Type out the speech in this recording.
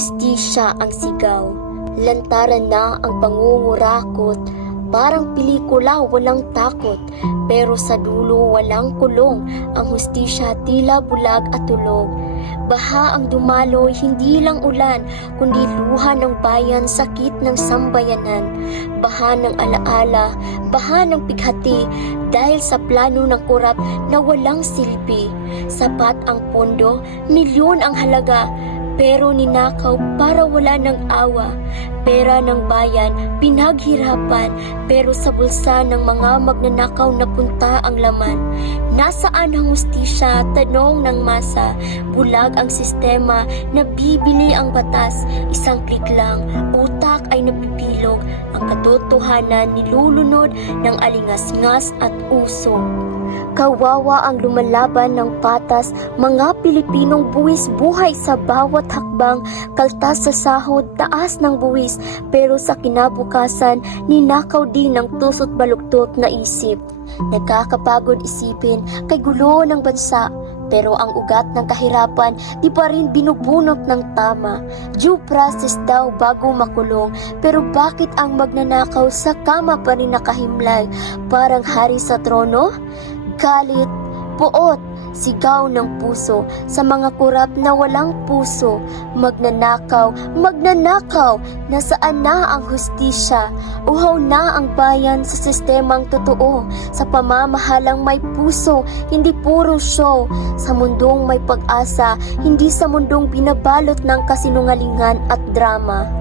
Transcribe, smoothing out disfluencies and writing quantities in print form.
hustisya ang sigaw. Lantaran na ang pangungurakot, parang pelikula walang takot, pero sa dulo walang kulong, ang hustisya tila bulag at tulog. Baha ang dumaloy, hindi lang ulan, kundi luha ng bayan, sakit ng sambayanan. Baha ng alaala, baha ng pighati, dahil sa plano ng korap na walang silbi. Sapat ang pondo, milyon ang halaga, pero ninakaw para wala ng awa. Pera ng bayan, pinaghirapan, pero sa bulsa ng mga magnanakaw napunta ang laman. Nasaan ang hustisya? Tanong ng masa. Bulag ang sistema, nabibili ang batas. Isang klik lang, utak ay napipilog. Ang katotohanan nilulunod ng alingas-ngas at uso. Kawawa ang lumalaban ng patas, mga Pilipinong buwis buhay sa bawat hakbang, kaltas sa sahod, taas ng buwis, pero sa kinabukasan, ninakaw din ng tusot baluktot na isip. Nagkakapagod isipin kay gulo ng bansa, pero ang ugat ng kahirapan di pa rin binubunot ng tama. Due process daw bago makulong, pero bakit ang magnanakaw sa kama pa rin nakahimlay, parang hari sa trono? Galit, puot, sigaw ng puso sa mga kurap na walang puso. Magnanakaw, magnanakaw, nasaan na ang hustisya? Uhaw na ang bayan sa sistemang totoo, sa pamamahalang may puso, hindi puro show, sa mundong may pag-asa, hindi sa mundong binabalot ng kasinungalingan at drama.